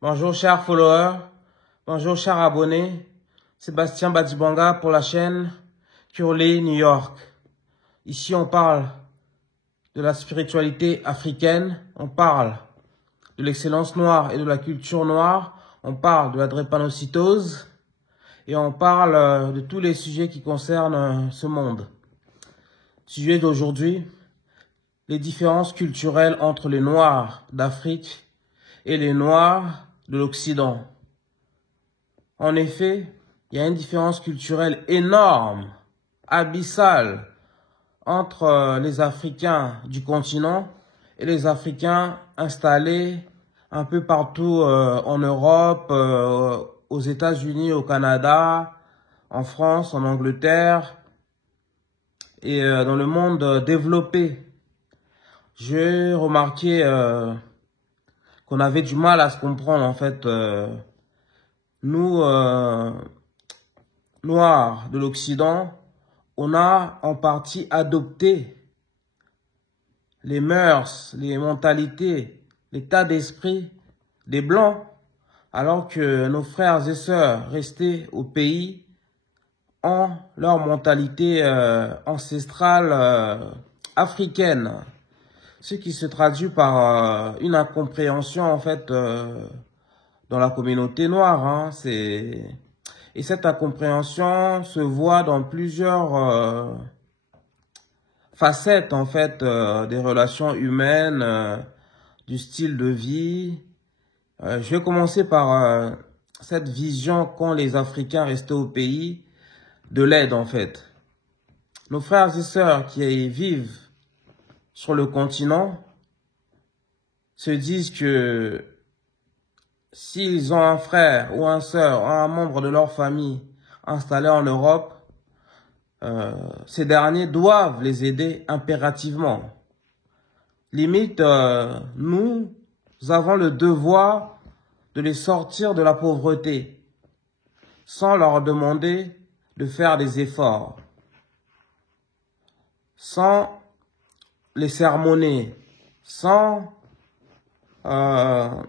Bonjour chers followers, bonjour chers abonnés, Sébastien Badibanga pour la chaîne Curly New York. Ici on parle de la spiritualité africaine, on parle de l'excellence noire et de la culture noire, on parle de la drépanocytose et on parle de tous les sujets qui concernent ce monde. Sujet d'aujourd'hui, les différences culturelles entre les Noirs d'Afrique et les Noirs de l'Occident. En effet, il y a une différence culturelle énorme, abyssale, entre les Africains du continent et les Africains installés un peu partout en Europe, aux États-Unis, au Canada, en France, en Angleterre et dans le monde développé. J'ai remarqué qu'on avait du mal à se comprendre en fait. Nous, Noirs de l'Occident, on a en partie adopté les mœurs, les mentalités, l'état d'esprit des Blancs, alors que nos frères et sœurs restés au pays ont leur mentalité ancestrale africaine. Ce qui se traduit par une incompréhension en fait dans la communauté noire. Hein, et cette incompréhension se voit dans plusieurs facettes en fait des relations humaines, du style de vie. Je vais commencer par cette vision qu'ont les Africains restés au pays de l'aide en fait. Nos frères et sœurs qui vivent sur le continent se disent que s'ils ont un frère ou une sœur ou un membre de leur famille installé en Europe, ces derniers doivent les aider impérativement. Limite, nous avons le devoir de les sortir de la pauvreté sans leur demander de faire des efforts, sans les sermonner, sans leur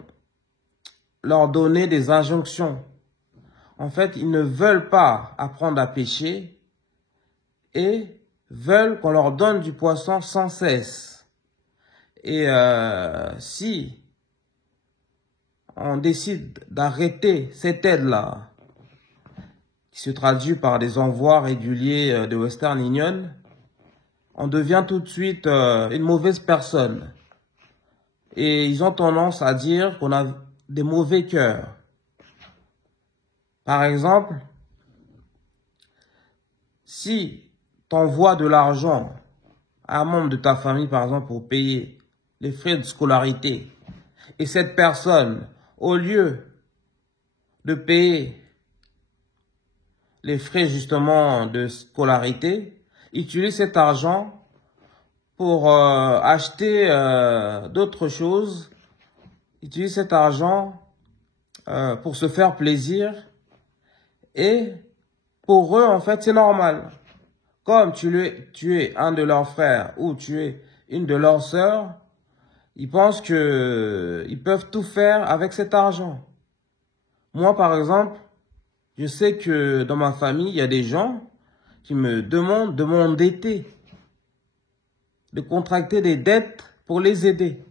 donner des injonctions. En fait, ils ne veulent pas apprendre à pêcher et veulent qu'on leur donne du poisson sans cesse. Et si on décide d'arrêter cette aide-là, qui se traduit par des envois réguliers de Western Union, on devient tout de suite une mauvaise personne. Et ils ont tendance à dire qu'on a des mauvais cœurs. Par exemple, si tu envoies de l'argent à un membre de ta famille, par exemple, pour payer les frais de scolarité, et cette personne, au lieu de payer les frais justement de scolarité, utilise cet argent pour acheter d'autres choses, utilise cet argent pour se faire plaisir, et pour eux, en fait, c'est normal. Comme tu es un de leurs frères ou tu es une de leurs sœurs, ils pensent que ils peuvent tout faire avec cet argent. Moi, par exemple, je sais que dans ma famille, il y a des gens qui me demandent de m'endetter, de contracter des dettes pour les aider.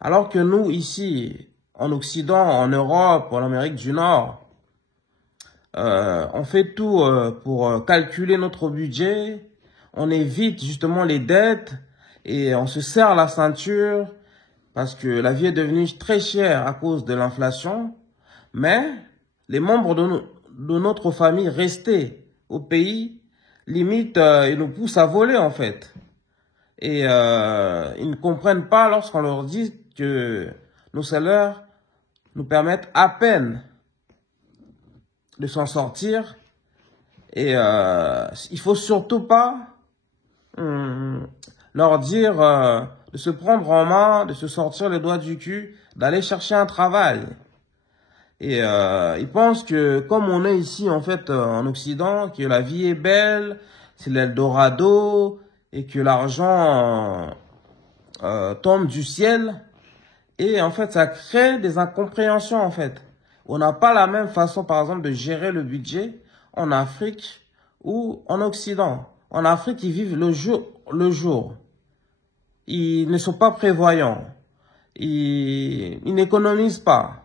Alors que nous, ici, en Occident, en Europe, en Amérique du Nord, on fait tout pour calculer notre budget, on évite justement les dettes et on se serre la ceinture parce que la vie est devenue très chère à cause de l'inflation. Mais les membres de notre famille restés au pays, limite, ils nous poussent à voler en fait. Et ils ne comprennent pas lorsqu'on leur dit que nos salaires nous permettent à peine de s'en sortir. Et il faut surtout pas leur dire de se prendre en main, de se sortir les doigts du cul, d'aller chercher un travail. Et ils pensent que comme on est ici en fait en Occident, que la vie est belle, c'est l'Eldorado et que l'argent tombe du ciel. Et en fait, ça crée des incompréhensions, en fait. On n'a pas la même façon, par exemple, de gérer le budget en Afrique ou en Occident. En Afrique, ils vivent le jour. Ils ne sont pas prévoyants. Ils n'économisent pas.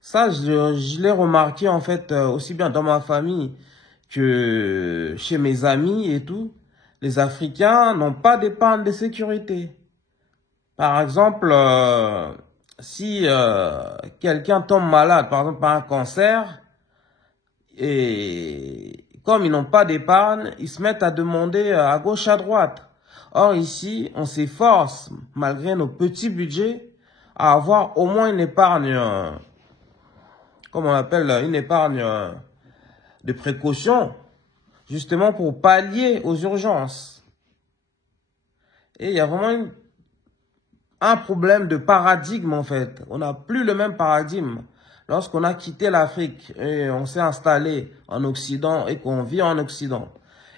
Ça, je l'ai remarqué, en fait, aussi bien dans ma famille que chez mes amis et tout. Les Africains n'ont pas d'épargne de sécurité. Par exemple, si quelqu'un tombe malade, par exemple par un cancer, et comme ils n'ont pas d'épargne, ils se mettent à demander à gauche, à droite. Or ici, on s'efforce, malgré nos petits budgets, à avoir au moins une épargne, comme on appelle, une épargne de précaution, justement pour pallier aux urgences. Et il y a vraiment un problème de paradigme, en fait. On n'a plus le même paradigme. Lorsqu'on a quitté l'Afrique et on s'est installé en Occident et qu'on vit en Occident.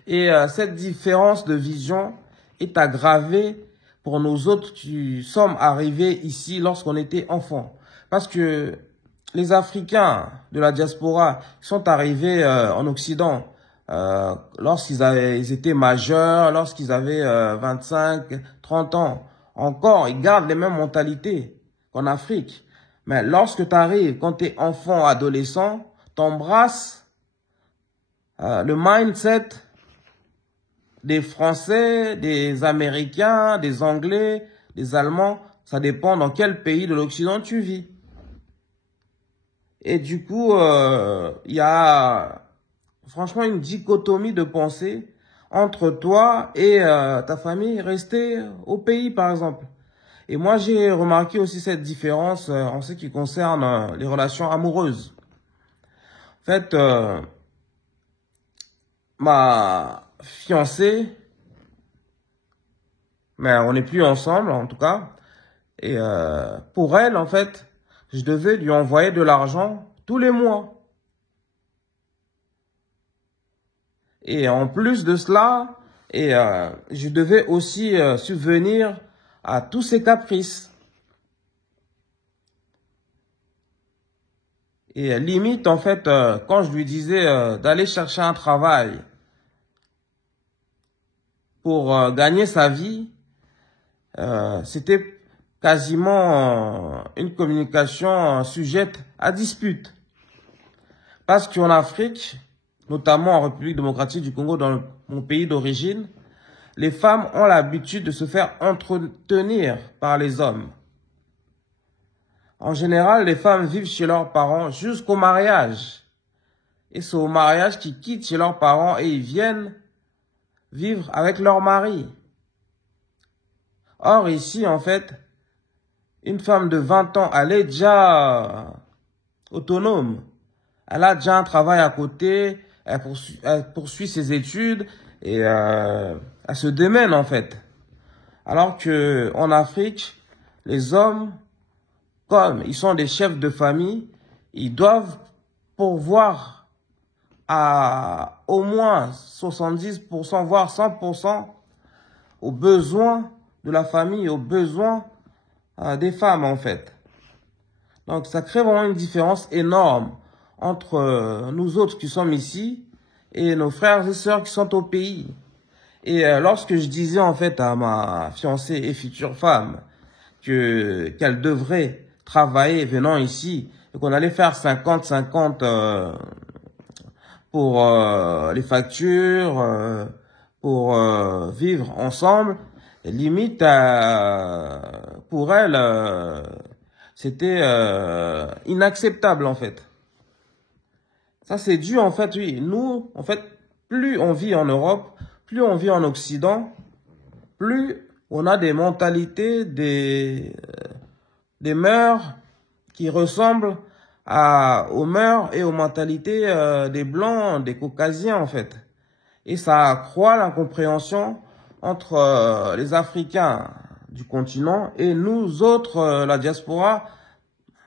Et cette différence de vision est aggravée pour nous autres qui sommes arrivés ici lorsqu'on était enfants. Parce que les Africains de la diaspora sont arrivés en Occident lorsqu'ils étaient majeurs, lorsqu'ils avaient 25, 30 ans. Encore, ils gardent les mêmes mentalités qu'en Afrique. Mais lorsque tu arrives, quand tu es enfant, adolescent, t'embrasses le mindset des Français, des Américains, des Anglais, des Allemands. Ça dépend dans quel pays de l'Occident tu vis. Et du coup, il y a franchement une dichotomie de pensée entre toi et ta famille restée au pays, par exemple. Et moi, j'ai remarqué aussi cette différence en ce qui concerne les relations amoureuses. En fait, ma fiancée, mais on n'est plus ensemble en tout cas, et pour elle, en fait, je devais lui envoyer de l'argent tous les mois. Et en plus de cela, je devais aussi subvenir à tous ses caprices. Et limite, en fait, quand je lui disais d'aller chercher un travail pour gagner sa vie, c'était quasiment une communication sujette à dispute. Parce qu'en Afrique, notamment en République démocratique du Congo, dans mon pays d'origine, les femmes ont l'habitude de se faire entretenir par les hommes. En général, les femmes vivent chez leurs parents jusqu'au mariage. Et c'est au mariage qu'ils quittent chez leurs parents et ils viennent vivre avec leur mari. Or, ici, en fait, une femme de 20 ans, elle est déjà autonome. Elle a déjà un travail à côté, elle poursuit ses études et elle se démène, en fait. Alors que en Afrique, les hommes, comme ils sont des chefs de famille, ils doivent pourvoir à au moins 70%, voire 100% aux besoins de la famille, aux besoins des femmes, en fait. Donc, ça crée vraiment une différence énorme entre nous autres qui sommes ici et nos frères et sœurs qui sont au pays. Et lorsque je disais, en fait, à ma fiancée et future femme qu'elle devrait travailler venant ici et qu'on allait faire 50-50 pour les factures, pour vivre ensemble, limite pour elle, c'était inacceptable en fait. Ça c'est dû en fait, oui. Nous, en fait, plus on vit en Europe, plus on vit en Occident, plus on a des mentalités, des mœurs qui ressemblent aux mœurs et aux mentalités des Blancs, des Caucasiens en fait. Et ça accroît l'incompréhension entre les Africains du continent et nous autres, la diaspora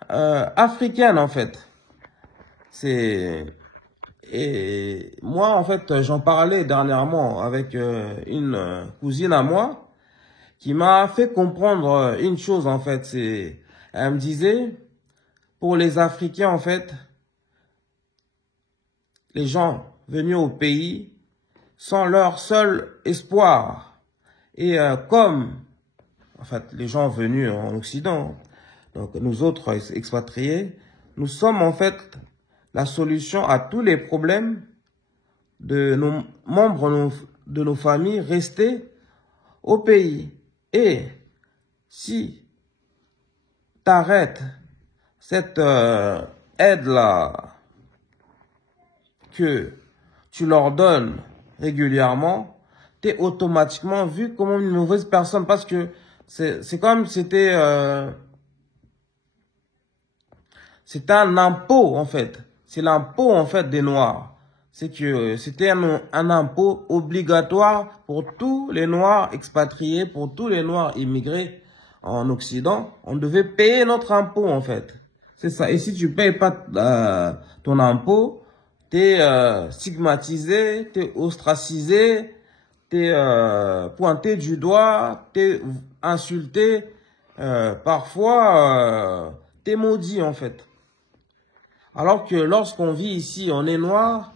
africaine en fait. Et moi en fait j'en parlais dernièrement avec une cousine à moi qui m'a fait comprendre une chose en fait, c'est Elle me disait, pour les Africains, en fait, les gens venus au pays sont leur seul espoir. Et comme, en fait, les gens venus en Occident, donc nous autres expatriés, nous sommes en fait la solution à tous les problèmes de nos membres de nos familles restés au pays. Et si tu arrêtes cette aide-là que tu leur donnes régulièrement, tu es automatiquement vu comme une mauvaise personne, parce que c'est comme si c'était un impôt en fait. C'est l'impôt en fait des Noirs. C'est que c'était un impôt obligatoire pour tous les Noirs expatriés, pour tous les Noirs immigrés en Occident. On devait payer notre impôt en fait. C'est ça. Et si tu payes pas ton impôt, t'es stigmatisé, t'es ostracisé, t'es pointé du doigt, t'es insulté, parfois t'es maudit en fait. Alors que lorsqu'on vit ici, on est noir,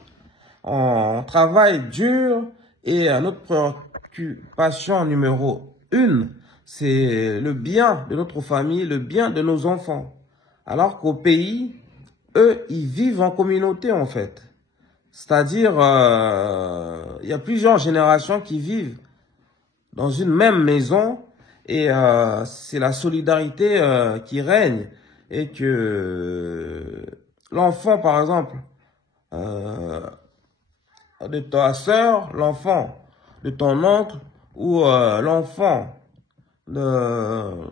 on travaille dur et notre préoccupation numéro 1, c'est le bien de notre famille, le bien de nos enfants. Alors qu'au pays, eux, ils vivent en communauté en fait. C'est-à-dire, il y a plusieurs générations qui vivent dans une même maison et c'est la solidarité qui règne. Et que l'enfant, par exemple, de ta sœur, l'enfant de ton oncle ou l'enfant de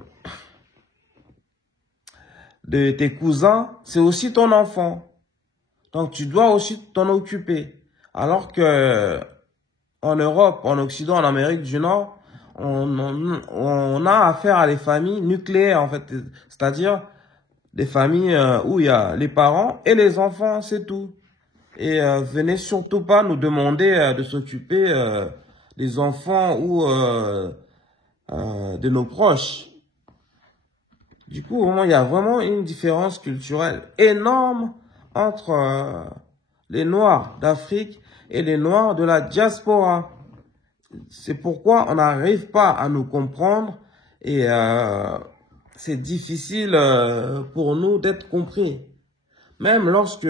tes cousins, c'est aussi ton enfant. Donc, tu dois aussi t'en occuper. Alors que en Europe, en Occident, en Amérique du Nord, on a affaire à des familles nucléaires, en fait. C'est-à-dire des familles où il y a les parents et les enfants, c'est tout. Et venez surtout pas nous demander de s'occuper des enfants ou de nos proches. Du coup, il y a vraiment une différence culturelle énorme entre les Noirs d'Afrique et les Noirs de la diaspora. C'est pourquoi on n'arrive pas à nous comprendre et c'est difficile pour nous d'être compris. Même lorsque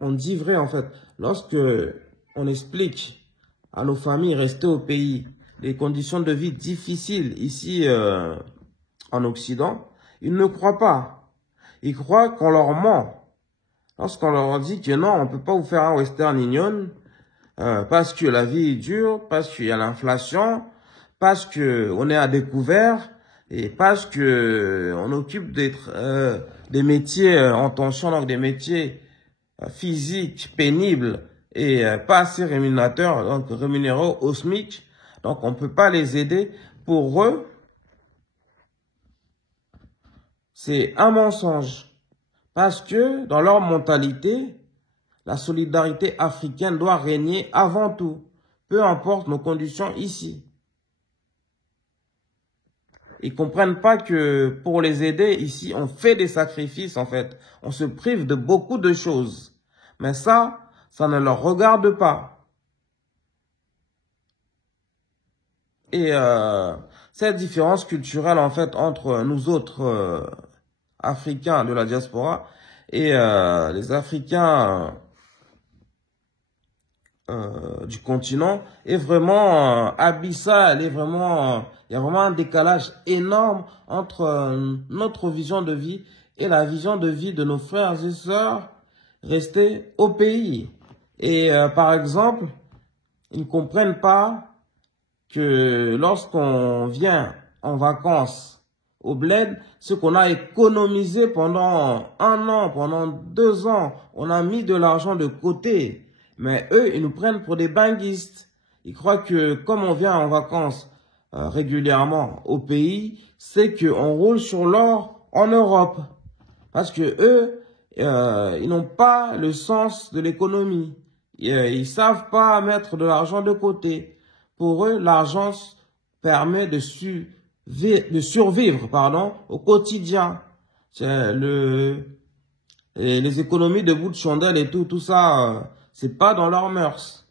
on dit vrai, en fait, lorsque on explique à nos familles restées au pays les conditions de vie difficiles ici en Occident, ils ne croient pas. Ils croient qu'on leur ment. Lorsqu'on leur dit que non, on peut pas vous faire un Western Union parce que la vie est dure, parce qu'il y a l'inflation, parce que on est à découvert et parce que on occupe des métiers en tension, donc des métiers physiques, pénibles et pas assez rémunérateurs, donc rémunérés au SMIC. Donc on peut pas les aider. Pour eux, c'est un mensonge. Parce que dans leur mentalité, la solidarité africaine doit régner avant tout, peu importe nos conditions ici. Ils comprennent pas que pour les aider ici, on fait des sacrifices en fait. On se prive de beaucoup de choses. Mais ça ne leur regarde pas. Et cette différence culturelle en fait entre nous autres Africains de la diaspora et les Africains du continent est vraiment abyssal, est vraiment, il y a vraiment un décalage énorme entre notre vision de vie et la vision de vie de nos frères et sœurs restés au pays. Et par exemple, ils ne comprennent pas que lorsqu'on vient en vacances au bled, ce qu'on a économisé pendant 1 an, pendant 2 ans, on a mis de l'argent de côté. Mais eux, ils nous prennent pour des banguistes. Ils croient que comme on vient en vacances régulièrement au pays, c'est qu'on roule sur l'or en Europe. Parce que eux, ils n'ont pas le sens de l'économie. Ils savent pas mettre de l'argent de côté. Pour eux, l'argent permet de survivre, pardon, au quotidien. Et les économies de bout de chandelle et tout ça, c'est pas dans leurs mœurs.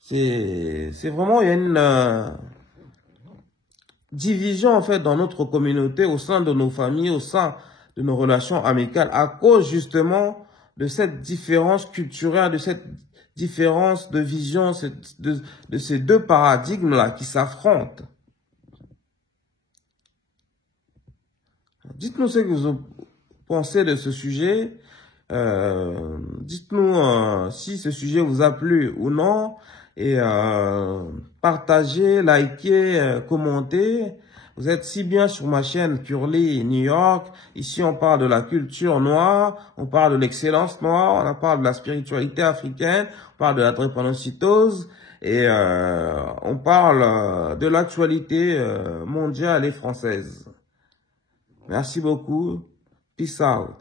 C'est vraiment, il y a une division en fait dans notre communauté, au sein de nos familles, au sein de nos relations amicales, à cause justement de cette différence culturelle, de cette différence de vision, de ces deux paradigmes-là qui s'affrontent. Dites-nous ce que vous pensez de ce sujet. Dites-nous si ce sujet vous a plu ou non. Et partagez, likez, commentez. Vous êtes si bien sur ma chaîne Curly New York. Ici, on parle de la culture noire, on parle de l'excellence noire, on parle de la spiritualité africaine, on parle de la drépanocytose et on parle de l'actualité mondiale et française. Merci beaucoup. Peace out.